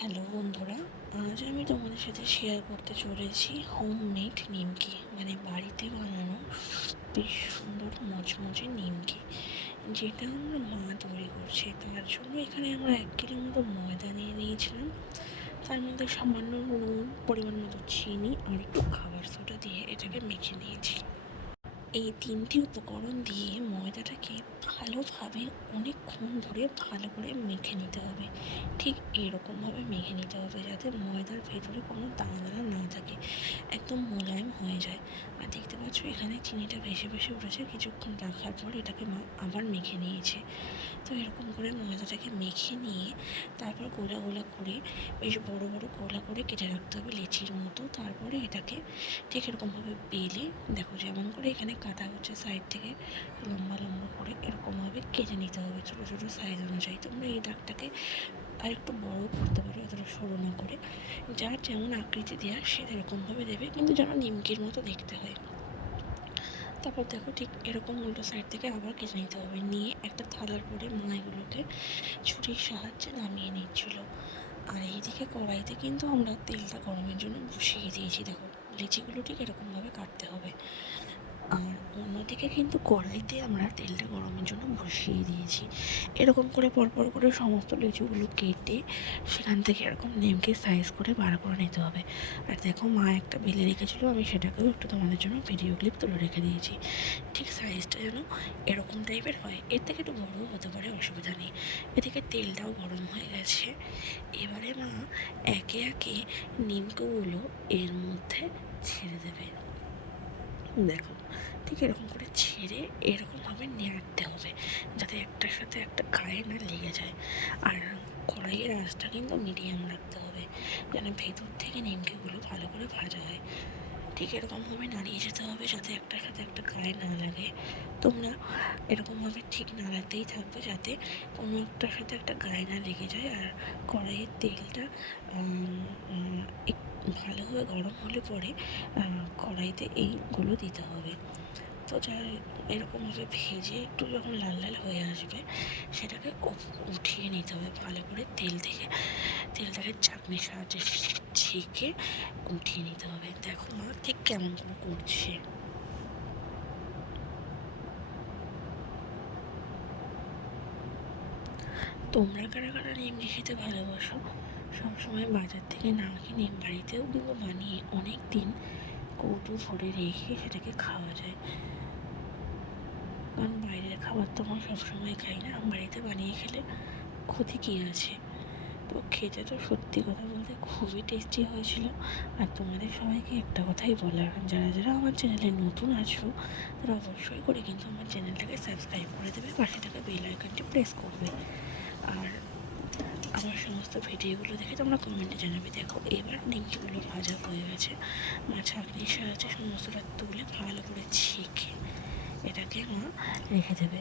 Hello বন্ধুরা, আজ আমি তোমাদের সাথে শেয়ার করতে চলেছি হোম মেড নিমকি। মানে বাড়িতে বানানো বেশ সুন্দর মচমচে নিমকি, যেটা আমরা মা তৈরি করছে। তার জন্য এখানে আমরা এক কিলো মতো ময়দা নিয়ে নিয়েছিলাম। তার মধ্যে সামান্য পরিমাণ মতো চিনি আর একটু খাবার সোডা দিয়ে এটাকে মেখে নিয়েছি। এই তিনটি উপকরণ দিয়ে ময়দাটাকে ভালোভাবে অনেকক্ষণ ধরে ভালো করে মেখে নিতে হবে। ঠিক এরকমভাবে মেখে নিতে হবে যাতে ময়দার ভেতরে কোনো দানা দানা না থাকে। একদম মোলায়েম হয়ে যায়। আর দেখতে পাচ্ছ এখানে চিনিটা ভেসে ভেসে উঠেছে। কিছুক্ষণ রাখার পর এটাকে আবার মেখে নিয়েছে। তো এরকম করে ময়দাটাকে মেখে নিয়ে তারপর গোলা গোলা করে, বেশ বড় বড় গোলা করে কেটে রাখতে হবে লেচির মতো। তারপরে এটাকে ঠিক এরকমভাবে বেলে, দেখো যেমন করে এখানে কাটা হচ্ছে সাইড থেকে লম্বা লম্বা করে এরকমভাবে কেটে নিতে হবে ছোটো ছোটো সাইজ অনুযায়ী। তোমরা এই দাগটাকে আর একটু বড় করতে পারো, এতটা সরু না করে। যার যেমন আকৃতি দেওয়া সে এরকমভাবে দেবে, কিন্তু যেন নিমকির মতো দেখতে হয়। তারপর দেখো ঠিক এরকম উল্টো সাইড থেকে আবার কেটে নিতে হবে। নিয়ে একটা থালার পরে মা এগুলোকে ছুরির সাহায্যে নামিয়ে নিচ্ছিল। আর এইদিকে কড়াইতে কিন্তু আমরা তেলটা গরমের জন্য বসিয়ে দিয়েছি, দেখো। লিচিগুলো ঠিক এরকমভাবে কাটতে হবে। অন্যদিকে কিন্তু কড়াইতে আমরা তেলটা গরমের জন্য বসিয়ে দিয়েছি। এরকম করে পরপর করে সমস্ত লিচুগুলো কেটে সেখান থেকে এরকম নেমকে সাইজ করে বার করে নিতে হবে। আর দেখো মা একটা বেলে রেখেছিলো, আমি সেটাকেও একটু তোমাদের জন্য ভিডিও ক্লিপ তুলে রেখে দিয়েছি। ঠিক সাইজটা যেন এরকম টাইপের হয়, এর থেকে একটু বড়ও হতে পারে, অসুবিধা নেই। এদিকে তেলটাও গরম হয়ে গেছে। এবারে মা একে একে নিমকোগুলো এর মধ্যে ছেড়ে দেবে। দেখো ঠিক এরকম করে ছেড়ে এরকমভাবে নেড়তে হবে, যাতে একটার সাথে একটা গায়ে না লেগে যায়। আর কড়াইয়ের আঁচটা কিন্তু মিডিয়াম রাখতে হবে, যেন ভেতর থেকে নিমকিগুলো ভালো করে ভাজা হয়। ঠিক এরকমভাবে নাড়িয়ে যেতে হবে, যাতে একটার সাথে একটা গায়ে না লাগে। তোমরা এরকমভাবে ঠিক নাড়াতেই থাকবে, যাতে কোনো একটার সাথে একটা গায়ে না লেগে যায়। আর কড়াইয়ের তেলটা ভালোভাবে গরম হলে পরে কড়াইতে এইগুলো দিতে হবে। তো যা এরকমভাবে ভেজে একটু যখন লাল লাল হয়ে আসবে, সেটাকে উঠিয়ে নিতে হবে ভালো করে তেল থেকে। তেলটাকে চাটনির সাহায্যে ছেঁকে উঠিয়ে নিতে হবে। দেখো মা ঠিক কেমন করে করছে। তোমরা কারা কারা নিমকি খেতে ভালোবাসো? সবসময় বাজার থেকে না কিনে বাড়িতেও কিন্তু বানিয়ে অনেক দিন কৌটো ভরে রেখে সেটাকে খাওয়া যায়। কারণ বাইরের খাবার তো আমরা সবসময় খাই না বাড়িতে বানিয়ে খেলে ক্ষতি কী আছে? তো খেতে তো সত্যি কথা বলতে খুবই টেস্টি হয়েছিল। আর তোমাদের সবাইকে একটা কথাই বলার, যারা যারা আমার চ্যানেলে নতুন আছো, তারা অবশ্যই করে কিন্তু আমার চ্যানেলটাকে সাবস্ক্রাইব করে দেবে, পাশে থাকা বেল আইকনটি প্রেস করবে। আর আমার সমস্ত ভিডিওগুলো দেখে তোমরা কমেন্টে জানাবে। দেখো, এবার নিমকিগুলো ভাজা হয়ে গেছে। মা ছাঁকনির সাহায্যে সমস্তটা তুলে ভালো করে ছেঁকে এটাকে মা রেখে দেবে।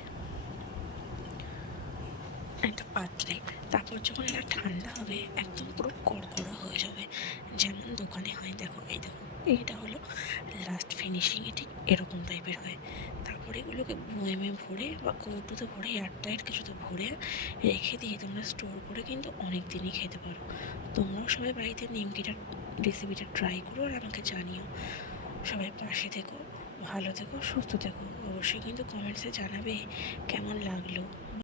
একটা পাত্রে। তারপর যখন এটা ঠান্ডা হবে, একদম পুরো কড়কড়ো হয়ে যাবে। যেমন দোকানে হয়, দেখো, এই দেখো, এইটা হলো লাস্ট ফিনিশিং ঠিক এরকম টাইপের হয়। এগুলোকে বয়েমে ভরে বা কৌটোতে ভরে এয়ারটাইট কিছুতে ভরে রেখে দিয়ে তোমরা স্টোর করে কিন্তু অনেক দিনই খেতে পারো। তোমরাও সবাই বাড়িতে নিমকিটা রেসিপিটা ট্রাই করো আর আমাকে জানিও। সবাই পাশে থেকো, ভালো থেকো, সুস্থ থেকো। অবশ্যই কিন্তু কমেন্টসে জানাবে কেমন লাগল।